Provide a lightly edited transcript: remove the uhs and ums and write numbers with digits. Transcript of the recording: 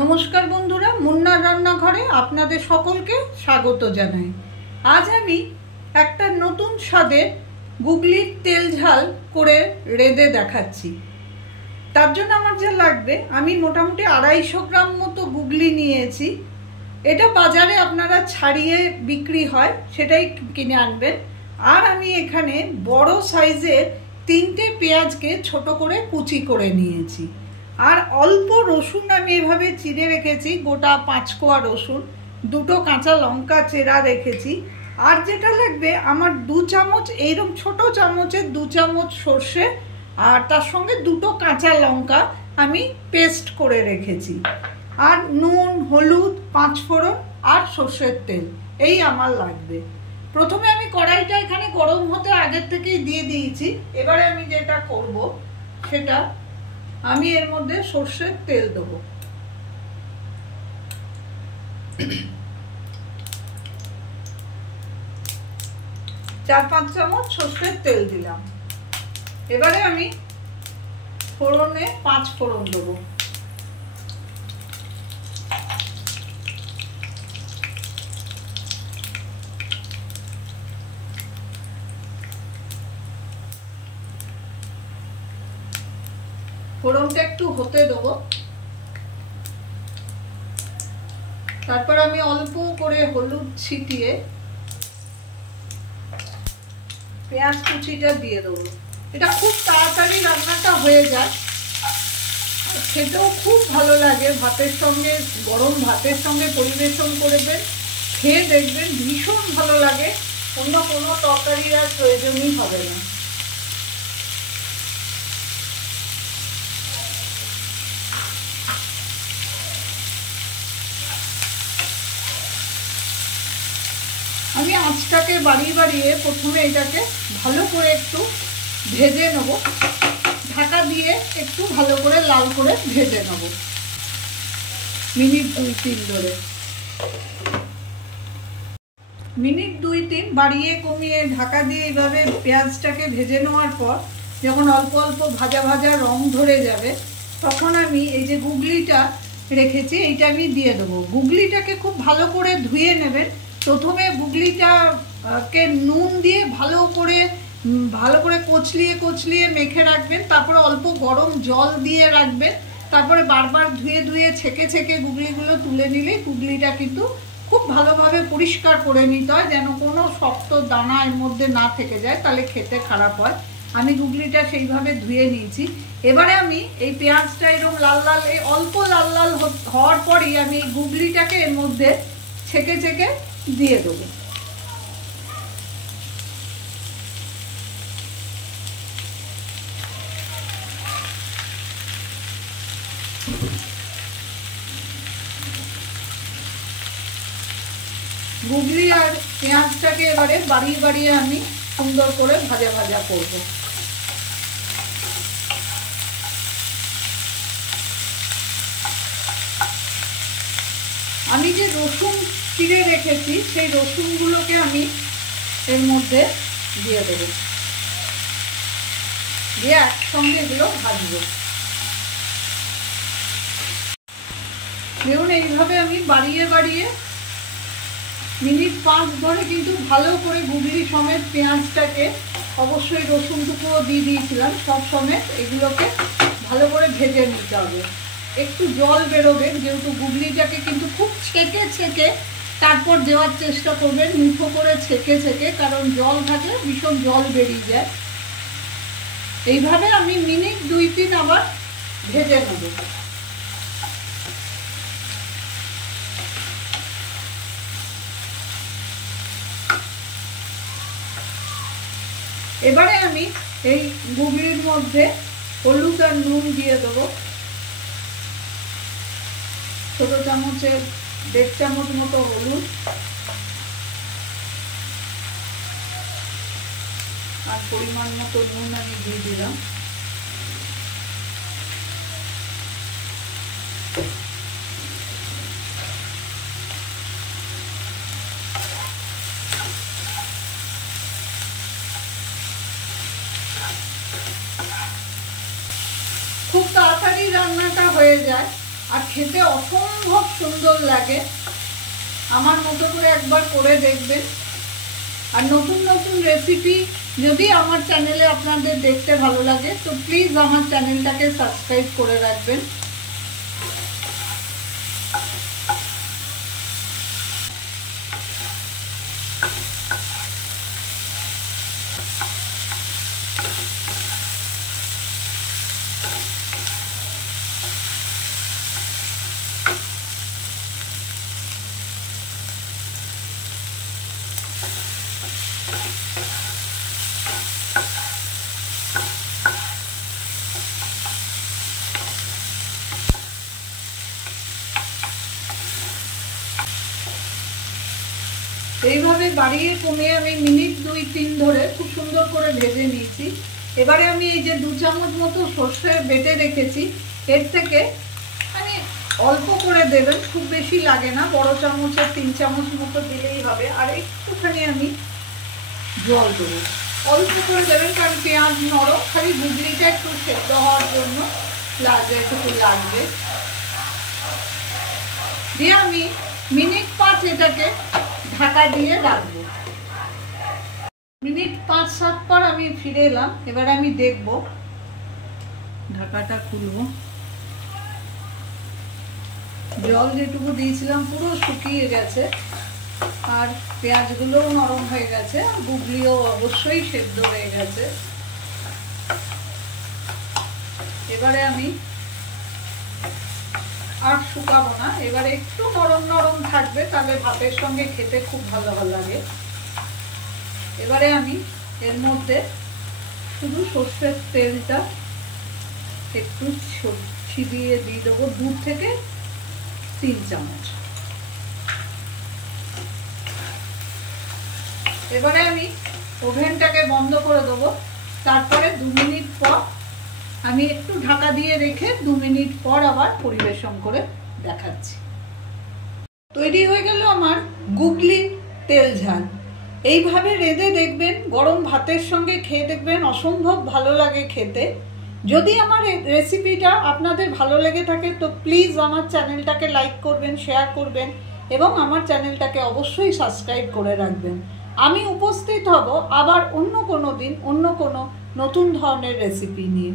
নমস্কার বন্ধুরা, মুন্নার রান্নাঘরে আপনাদের সকলকে স্বাগত জানাই। আজ আমি একটা নতুন স্বাদের গুগলির তেল ঝাল করে রেঁধে দেখাচ্ছি। তার জন্য আমার যা লাগবে, আমি মোটামুটি 250 গ্রাম মতো গুগলি নিয়েছি। এটা বাজারে আপনারা ছাড়িয়ে বিক্রি হয়, সেটাই কিনে আনবেন। আর আমি এখানে বড় সাইজের 3টে পেঁয়াজকে ছোট করে কুচি করে নিয়েছি। আর অল্প রসুন আমি এভাবে চিড়ে রেখেছি, গোটা 5 কোয়া রসুন, 2টো কাঁচা লঙ্কা চেরা রেখেছি। আর যেটা লাগবে, আমার 2 চামচ এইরকম ছোট চামচের 2 চামচ সর্ষে, আর তার সঙ্গে 2টো কাঁচা লঙ্কা আমি পেস্ট করে রেখেছি। আর নুন, হলুদ, 5 ফোড়ন আর সর্ষের তেল, এই আমার লাগবে। প্রথমে আমি কড়াইটা এখানে গরম হতে আগের থেকেই দিয়ে দিয়েছি। এবারে আমি যেটা করব সেটা, আমি এর মধ্যে সর্ষের তেল দেবো। 4-5 চামচ সর্ষের তেল দিলাম। এবারে আমি ফোড়নে 5 ফোড়ন দেবো। ফোড়নটা একটু হতে দেবো। তারপর আমি অল্প করে হলুদ ছিটিয়ে পেঁয়াজ কুচিটা দিয়ে দেবো। এটা খুব তাড়াতাড়ি রান্নাটা হয়ে যায়, খেতেও খুব ভালো লাগে। ভাতের সঙ্গে, গরম ভাতের সঙ্গে পরিবেশন করবেন, খেয়ে দেখবেন ভীষণ ভালো লাগে। অন্য কোনো তরকারি আর প্রয়োজনই হবে না। আমি আঁচটাকে বাড়িয়ে বাড়িয়ে প্রথমে এটাকে ভালো করে একটু ভেজে নেব। ঢাকা দিয়ে একটু ভালো করে লাল করে ভেজে নেব, মিনিট 2-3 ধরে। মিনিট 2-3 বাড়িয়ে কমিয়ে ঢাকা দিয়ে এইভাবে পেঁয়াজটাকে ভেজে নেওয়ার পর যখন অল্প অল্প ভাজা ভাজা রং ধরে যাবে, তখন আমি এই যে গুগলিটা রেখেছি এইটা আমি দিয়ে দেবো। গুগলিটাকে খুব ভালো করে ধুয়ে নেবেন। প্রথমে গুগলিটাকে নুন দিয়ে ভালো করে কচলিয়ে কচলিয়ে মেখে রাখবেন। তারপরে অল্প গরম জল দিয়ে রাখবেন। তারপরে বারবার ধুয়ে ধুয়ে ছেঁকে ছেঁকে গুগলিগুলো তুলে নিলে গুগলিটা কিন্তু খুব ভালোভাবে পরিষ্কার করে নিতে হয়, যেন কোনো শক্ত দানা এর মধ্যে না থেকে যায়, তাহলে খেতে খারাপ হয়। আমি গুগলিটা সেইভাবে ধুয়ে নিয়েছি। এবারে আমি এই পেঁয়াজটা এরকম লাল লাল, এই অল্প লাল লাল হওয়ার পরই আমি গুগলিটাকে এর মধ্যে ছেঁকে ছেঁকে দিয়ে দেবো। গুগলি আর পেঁয়াজটাকে এবারে বাড়িয়ে বাড়িয়ে আমি সুন্দর করে ভাজা ভাজা করব। আমি যে রসুন চিড়ে রেখেছি সেই রসুনগুলোকে আমি এর মধ্যে দিয়ে দেবো, দিয়ে একসঙ্গে এগুলো ভাজবো। দেখুন, এইভাবে আমি বাড়িয়ে বাড়িয়ে মিনিট 5 ধরে কিন্তু ভালো করে গুগলি সমেত পেঁয়াজটাকে, অবশ্যই রসুনটুকুও দিয়ে দিয়েছিলাম সব সমেত, এগুলোকে ভালো করে ভেজে নিতে হবে। একটু জল বেরোবে, যেহেতু গুগলিটাকে কিন্তু খুব ছেঁকে ছেঁকে তারপর দেওয়ার চেষ্টা করবেন, মুঠো করে ছেঁকে ছেঁকে, কারণ জল থাকলে ভীষণ জল বেরিয়ে যায়। এইভাবে আমি মিনিট 2-3 আবার ভেজে নেব। এবারে আমি এই গুগলির মধ্যে হলুদ আর নুন দিয়ে দেবো। ছোট চামচের 1.5 চামচ মতো হলুদ আর পরিমাণ মতো নুন আমি দিয়ে দিলাম। খুব তাড়াতাড়ি রান্নাটা হয়ে যায়। আর খেতে অসম্ভব সুন্দর লাগে। আমার মতো করে একবার করে দেখবেন। আর নতুন নতুন রেসিপি যদি আমার চ্যানেলে আপনাদের দেখতে ভালো লাগে তো প্লিজ আমার চ্যানেলটাকে সাবস্ক্রাইব করে রাখবেন। এইভাবে বাড়িয়ে কমিয়ে আমি মিনিট 2-3 ধরে খুব সুন্দর করে ভেজে নিয়েছি। এবারে আমি এই যে 2 চামচ মতো সর্ষে বেটে রেখেছি, এর থেকে মানে অল্প করে দেবেন, খুব বেশি লাগে না, বড় চামচের 3 চামচ মতো দিলেই হবে। আর একটুখানি আমি জল দেবো, অল্প করে দেবেন, কারণ পেঁয়াজ নরম, খালি গুগলিটা একটু সেদ্ধ হওয়ার জন্য একটু লাগবে। দিয়ে আমি মিনিট 5 এটাকে ঢাকা দিয়ে রাখবো। মিনিট 5-7 পর আমি ফিরে এলাম। এবার আমি দেখব, ঢাকাটা খুলবো। জল যেটুকু দিয়েছিলাম পুরো শুকিয়ে গেছে, আর পেঁয়াজগুলোও নরম হয়ে গেছে, আর গুগলিও অবশ্যই সেদ্ধ হয়ে গেছে। এবারে আমি আর শুকাবো না, এবারে একটু নরম নরম থাকবে, তাহলে ভাতের সঙ্গে খেতে খুব ভালো লাগে। এবারে আমি এর মধ্যে শুধু সর্ষের তেলটা একটু ছিটিয়ে দিয়ে দেবো, 2 থেকে 3 চামচ। এবারে আমি ওভেনটাকে বন্ধ করে দেবো। তারপরে 2 মিনিট পর আমি একটু ঢাকা দিয়ে রেখে 2 মিনিট পর আবার পরিবেশন করে দেখাচ্ছি। তৈরি হয়ে গেল আমার গুগলি তেল ঝাল। এইভাবে রেঁধে দেখবেন, গরম ভাতের সঙ্গে খেয়ে দেখবেন, অসম্ভব ভালো লাগে খেতে। যদি আমার রেসিপিটা আপনাদের ভালো লেগে থাকে তো প্লিজ আমার চ্যানেলটাকে লাইক করবেন, শেয়ার করবেন এবং আমার চ্যানেলটাকে অবশ্যই সাবস্ক্রাইব করে রাখবেন। আমি উপস্থিত হব আবার অন্য কোনো দিন অন্য কোনো নতুন ধরনের রেসিপি নিয়ে।